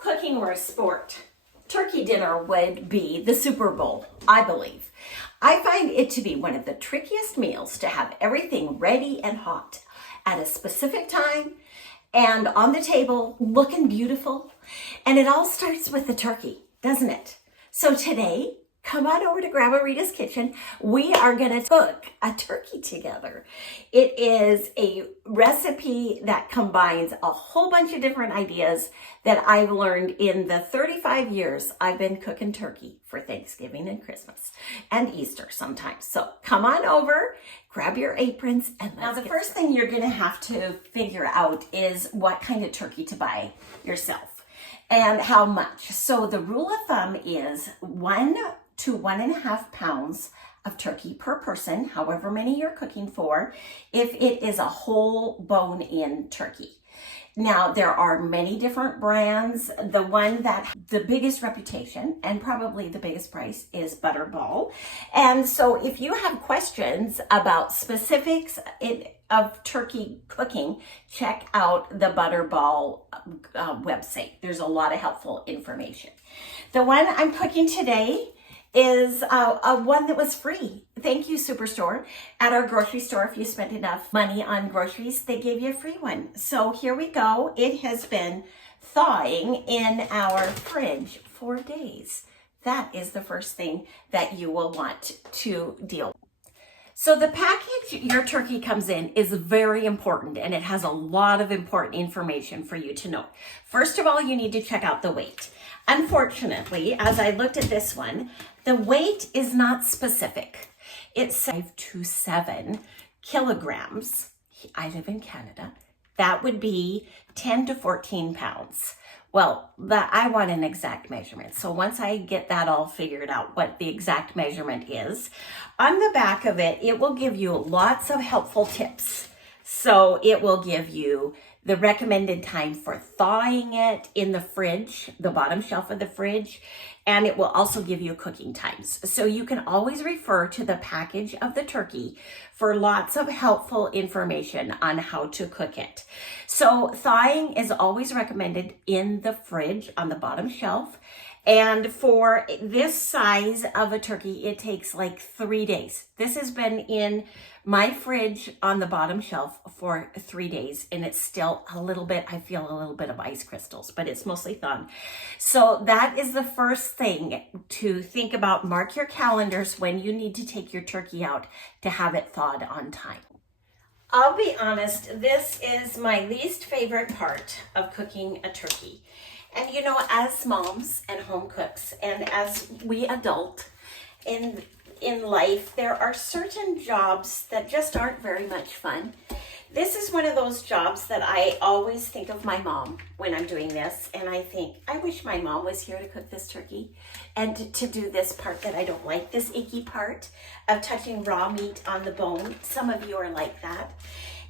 cooking were a sport, turkey dinner would be the Super Bowl, I believe. I find it to be one of the trickiest meals to have everything ready and hot at a specific time and on the table looking beautiful. And it all starts with the turkey, doesn't it? So today, come on over to Grandma Rita's kitchen. We are going to cook a turkey together. It is a recipe that combines a whole bunch of different ideas that I've learned in the 35 years I've been cooking turkey for Thanksgiving and Christmas and Easter sometimes. So come on over, grab your aprons, and now the first thing you're going to have to figure out is what kind of turkey to buy yourself and how much. So the rule of thumb is 1 to 1.5 pounds of turkey per person, however many you're cooking for, if it is a whole bone-in turkey. Now, there are many different brands. The one that the biggest reputation and probably the biggest price is Butterball. And so if you have questions about specifics of turkey cooking, check out the Butterball website. There's a lot of helpful information. The one I'm cooking today is one that was free. Thank you, Superstore. At our grocery store, if you spent enough money on groceries, they gave you a free one. So here we go. It has been thawing in our fridge for days. That is the first thing that you will want to deal with. So the package your turkey comes in is very important, and it has a lot of important information for you to know. First of all, you need to check out the weight. Unfortunately, as I looked at this one, the weight is not specific. It's 5 to 7 kilograms. I live in Canada. That would be 10 to 14 pounds. Well, I want an exact measurement. So once I get that all figured out, what the exact measurement is, on the back of it, it will give you lots of helpful tips. So it will give you the recommended time for thawing it in the fridge, the bottom shelf of the fridge, and it will also give you cooking times. So you can always refer to the package of the turkey for lots of helpful information on how to cook it. So thawing is always recommended in the fridge on the bottom shelf. And for this size of a turkey, it takes like 3 days. This has been in my fridge on the bottom shelf for 3 days, and it's still a little bit, I feel a little bit of ice crystals, but it's mostly thawed. So that is the first thing to think about. Mark your calendars when you need to take your turkey out to have it thawed on time. I'll be honest, this is my least favorite part of cooking a turkey. And you know, as moms and home cooks, and as we adult in life, there are certain jobs that just aren't very much fun. This is one of those jobs that I always think of my mom when I'm doing this, and I think, I wish my mom was here to cook this turkey and to do this part that I don't like, this icky part of touching raw meat on the bone. Some of you are like that.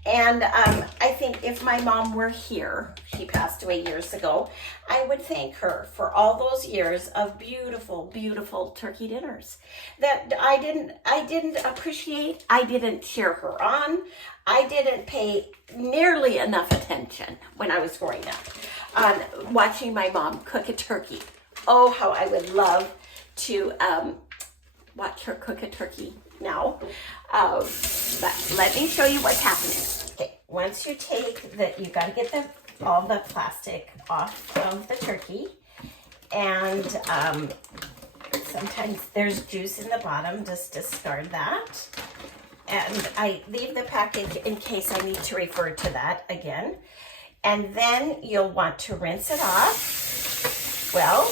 And I think if my mom were here, she passed away years ago, I would thank her for all those years of beautiful, beautiful turkey dinners that I didn't appreciate. I didn't cheer her on. I didn't pay nearly enough attention when I was growing up on watching my mom cook a turkey. Oh, how I would love to watch her cook a turkey now. But let me show you what's happening. Okay, once you take you got to get all the plastic off of the turkey, and sometimes there's juice in the bottom. Just discard that, and I leave the package in case I need to refer to that again. And then you'll want to rinse it off well,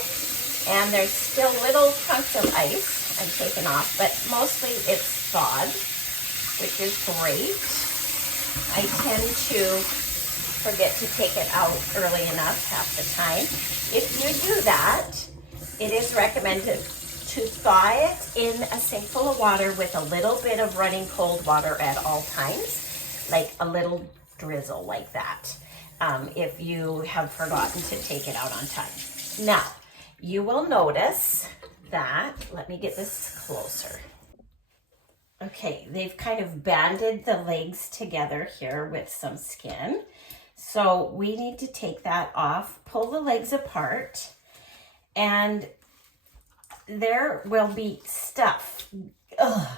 and there's still little chunks of ice I'm taking off, but mostly it's thawed, which is great. I tend to forget to take it out early enough half the time. If you do that, it is recommended to thaw it in a sink full of water with a little bit of running cold water at all times, like a little drizzle like that, if you have forgotten to take it out on time. Now, you will notice that, let me get this closer. Okay, they've kind of banded the legs together here with some skin. So we need to take that off, pull the legs apart, and there will be stuff. Ugh.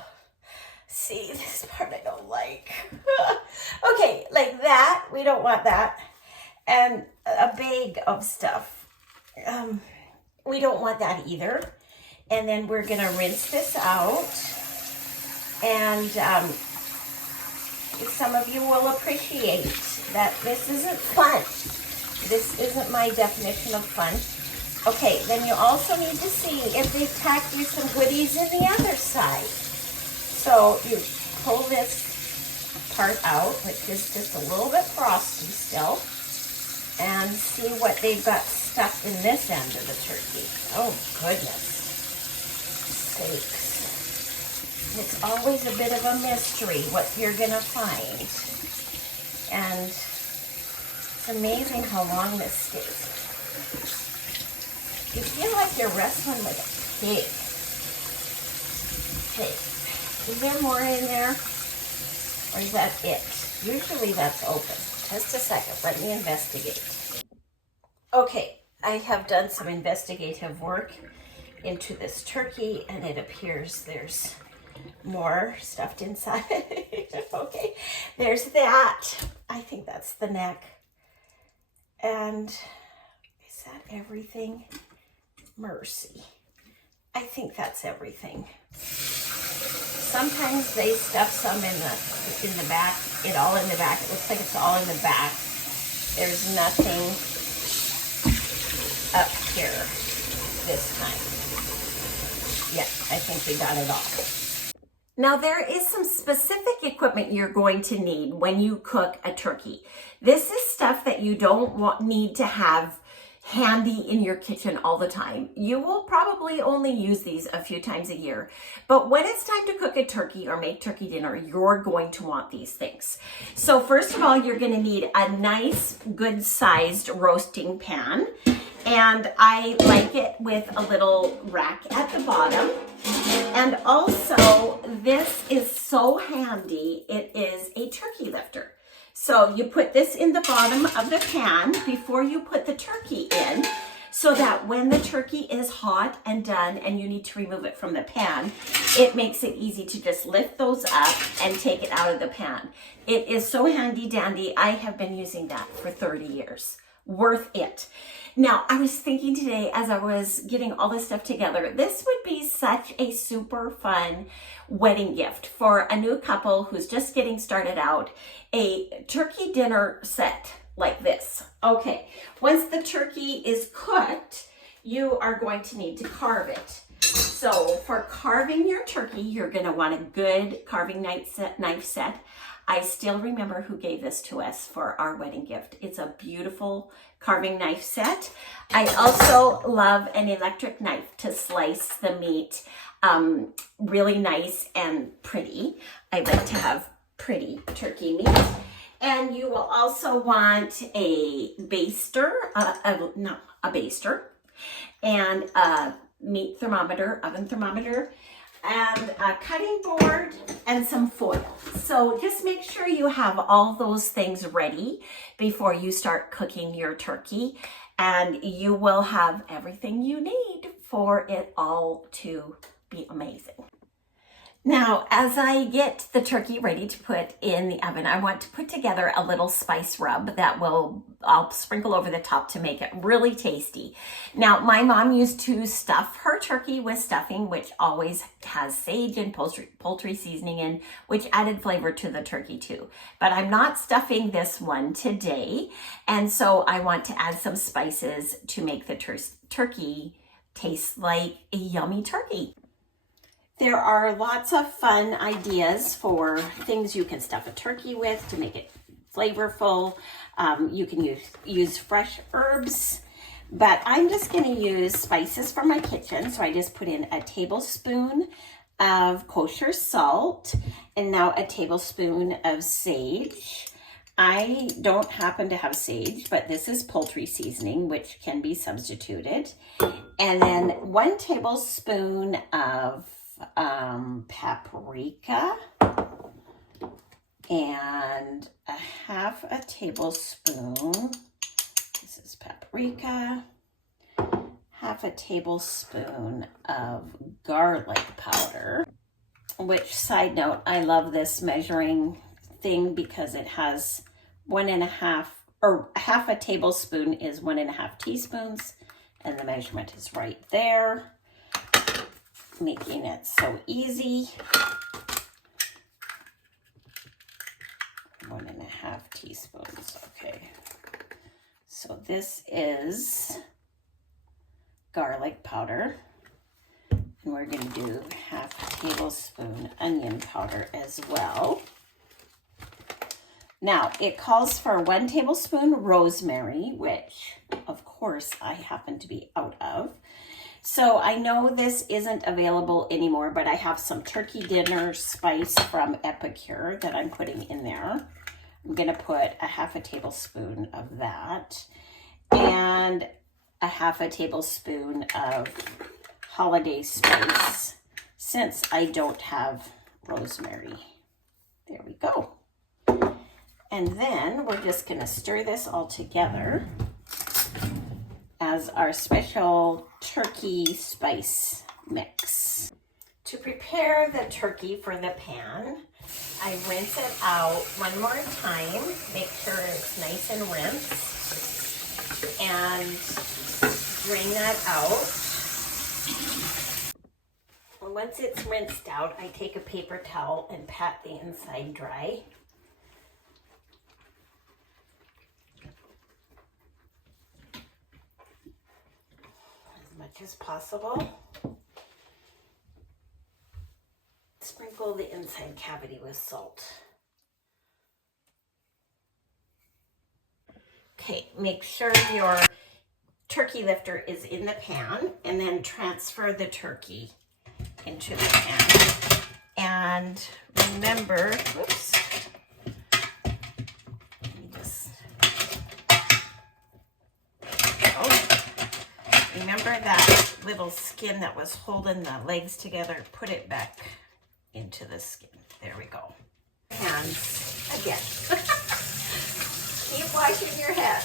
See, this part I don't like. Okay, like that, we don't want that. And a bag of stuff. We don't want that either. And then we're gonna rinse this out. And some of you will appreciate that this isn't fun. This isn't my definition of fun. Okay, then you also need to see if they've packed you some goodies in the other side. So you pull this part out, which is just a little bit frosty still, and see what they've got stuck in this end of the turkey. Oh, goodness sakes. It's always a bit of a mystery what you're gonna find. And it's amazing how long this stays. You feel like you're wrestling with a pig. Okay, is there more in there? Or is that it? Usually that's open. Just a second, let me investigate. Okay, I have done some investigative work into this turkey, and it appears there's more stuffed inside. Okay, there's that. I think that's the neck. And is that everything? Mercy. I think that's everything. Sometimes they stuff some in the back. It all in the back. It looks like it's all in the back. There's nothing up here this time. Yeah, I think we got it all. Now there is some specific equipment you're going to need when you cook a turkey. This is stuff that you don't need to have handy in your kitchen all the time. You will probably only use these a few times a year, but when it's time to cook a turkey or make turkey dinner, you're going to want these things. So first of all, you're going to need a nice, good sized roasting pan. And I like it with a little rack at the bottom. And also, this is so handy. It is a turkey lifter. So you put this in the bottom of the pan before you put the turkey in, so that when the turkey is hot and done and you need to remove it from the pan, it makes it easy to just lift those up and take it out of the pan. It is so handy dandy. I have been using that for 30 years. Worth it. Now, I was thinking today as I was getting all this stuff together, this would be such a super fun wedding gift for a new couple who's just getting started out. A turkey dinner set like this. Okay, once the turkey is cooked, you are going to need to carve it. So for carving your turkey, you're going to want a good carving knife set. I still remember who gave this to us for our wedding gift. It's a beautiful carving knife set. I also love an electric knife to slice the meat really nice and pretty. I like to have pretty turkey meat. And you will also want a baster, a baster, and a meat thermometer, oven thermometer, and a cutting board and some foil. So just make sure you have all those things ready before you start cooking your turkey, and you will have everything you need for it all to be amazing. Now, as I get the turkey ready to put in the oven, I want to put together a little spice rub that I'll sprinkle over the top to make it really tasty. Now, my mom used to stuff her turkey with stuffing, which always has sage and poultry seasoning in, which added flavor to the turkey too. But I'm not stuffing this one today, and so I want to add some spices to make the turkey taste like a yummy turkey. There are lots of fun ideas for things you can stuff a turkey with to make it flavorful. You can use fresh herbs, but I'm just going to use spices from my kitchen. So I just put in a tablespoon of kosher salt and now a tablespoon of sage. I don't happen to have sage, but this is poultry seasoning, which can be substituted. And then 1 tablespoon of paprika and a half a tablespoon, this is paprika, half a tablespoon of garlic powder, which, side note, I love this measuring thing because it has 1.5, or half a tablespoon is 1.5 teaspoons, and the measurement is right there, making it so easy. 1.5 teaspoons, okay. So this is garlic powder, and we're going to do half a tablespoon onion powder as well. Now, it calls for 1 tablespoon rosemary, which of course I happen to be out of. So I know this isn't available anymore, but I have some turkey dinner spice from Epicure that I'm putting in there. I'm going to put a half a tablespoon of that and a half a tablespoon of holiday spice, since I don't have rosemary. There we go. And then we're just going to stir this all together as our special turkey spice mix. To prepare the turkey for the pan, I rinse it out one more time, make sure it's nice and rinsed, and drain that out. Once it's rinsed out, I take a paper towel and pat the inside dry. As much as possible. Sprinkle the inside cavity with salt. Okay, make sure your turkey lifter is in the pan, and then transfer the turkey into the pan. And remember, whoops, let me just, remember that little skin that was holding the legs together, put it back into the skin. There we go. Hands again. Keep washing your head.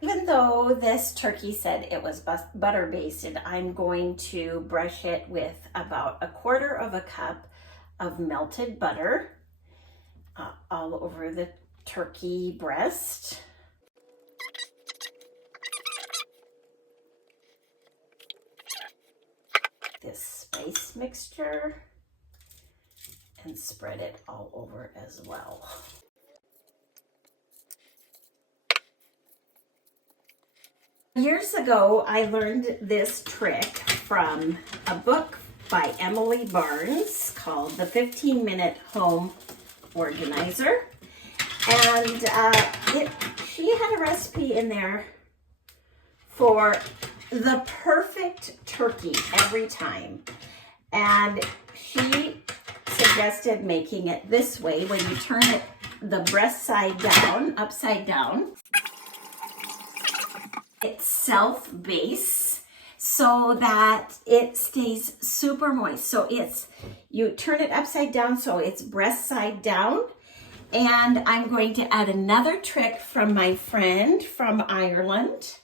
Even though this turkey said it was butter basted, I'm going to brush it with about 1/4 cup of melted butter all over the turkey breast. This spice mixture and spread it all over as well. Years ago, I learned this trick from a book by Emily Barnes called The 15-Minute Home Organizer. And she had a recipe in there for the perfect turkey every time. And she suggested making it this way, when you turn it the breast side down, upside down. It's self-base so that it stays super moist. So you turn it upside down so it's breast side down. And I'm going to add another trick from my friend from Ireland.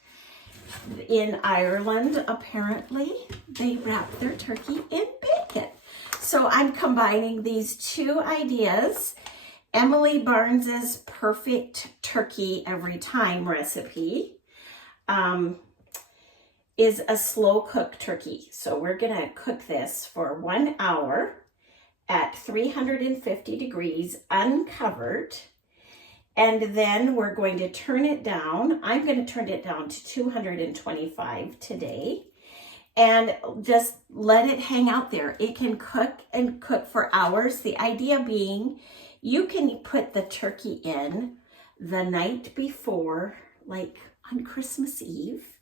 In Ireland, apparently, they wrap their turkey in bacon. So I'm combining these two ideas. Emily Barnes's perfect turkey every time recipe is a slow cook turkey. So we're gonna cook this for 1 hour at 350 degrees uncovered. And then we're going to turn it down. I'm going to turn it down to 225 today and just let it hang out there. It can cook and cook for hours. The idea being you can put the turkey in the night before, like on Christmas Eve,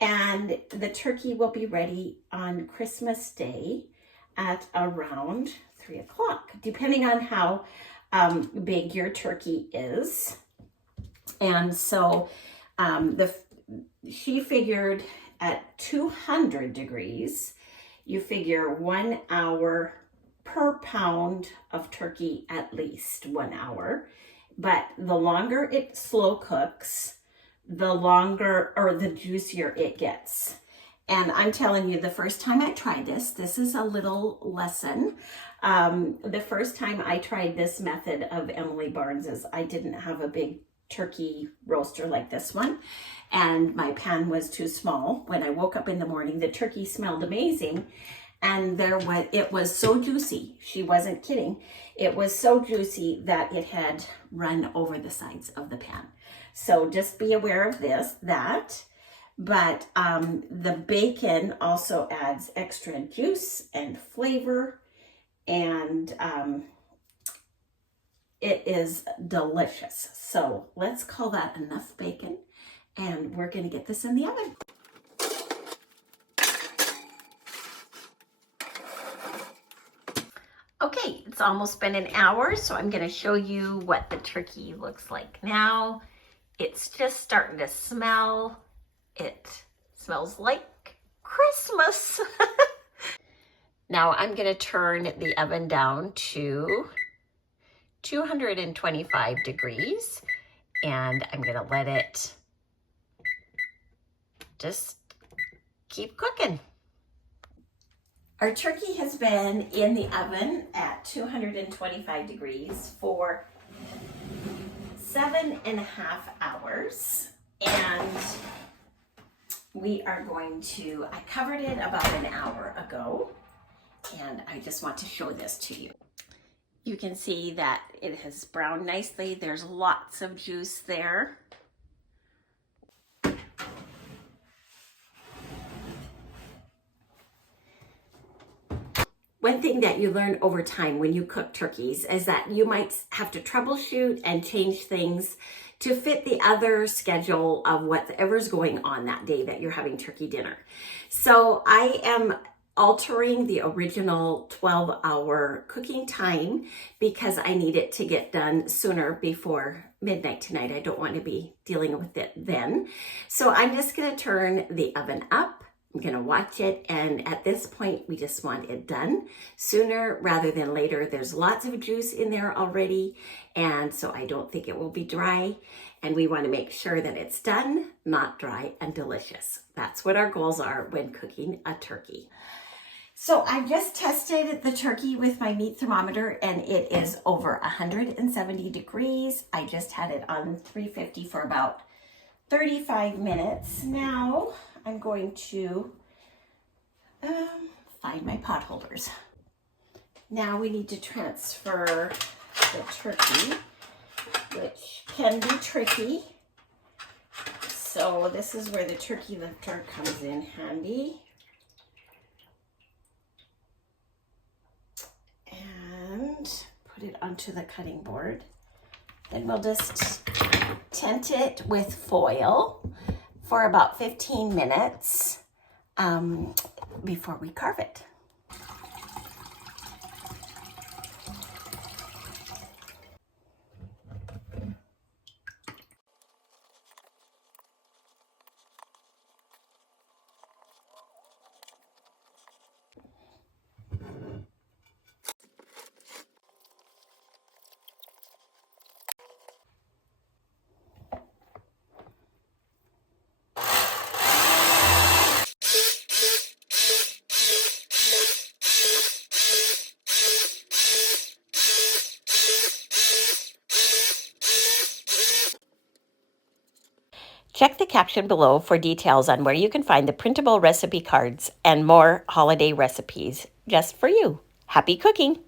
and the turkey will be ready on Christmas Day at around 3 o'clock, depending on how big your turkey is. And so she figured at 200 degrees, you figure 1 hour per pound of turkey, at least 1 hour. But the longer it slow cooks, the longer or the juicier it gets. And I'm telling you, the first time I tried this is a little lesson. The first time I tried this method of Emily Barnes's, I didn't have a big turkey roaster like this one, and my pan was too small. When I woke up in the morning, the turkey smelled amazing, and it was so juicy. She wasn't kidding. It was so juicy that it had run over the sides of the pan. So just be aware of that. But the bacon also adds extra juice and flavor, and it is delicious. So let's call that enough bacon, and we're gonna get this in the oven. Okay, it's almost been an hour, so I'm gonna show you what the turkey looks like now. It's just starting to smell. It smells like Christmas. Now I'm gonna turn the oven down to 225 degrees, and I'm gonna let it just keep cooking. Our turkey has been in the oven at 225 degrees for 7.5 hours, and we are going to, I covered it about an hour ago, and I just want to show this to you. You can see that it has browned nicely. There's lots of juice there. One thing that you learn over time when you cook turkeys is that you might have to troubleshoot and change things to fit the other schedule of whatever's going on that day that you're having turkey dinner. So I am altering the original 12-hour cooking time because I need it to get done sooner before midnight tonight. I don't want to be dealing with it then. So I'm just going to turn the oven up. I'm going to watch it, and at this point we just want it done sooner rather than later. There's lots of juice in there already, and so I don't think it will be dry, and we want to make sure that it's done, not dry, and delicious. That's what our goals are when cooking a turkey. So I just tested the turkey with my meat thermometer, and it is over 170 degrees. I just had it on 350 for about 35 minutes. Now I'm going to find my pot holders. Now we need to transfer the turkey, which can be tricky. So this is where the turkey lifter comes in handy. And put it onto the cutting board. Then we'll just tent it with foil for about 15 minutes before we carve it. Check the caption below for details on where you can find the printable recipe cards and more holiday recipes just for you. Happy cooking!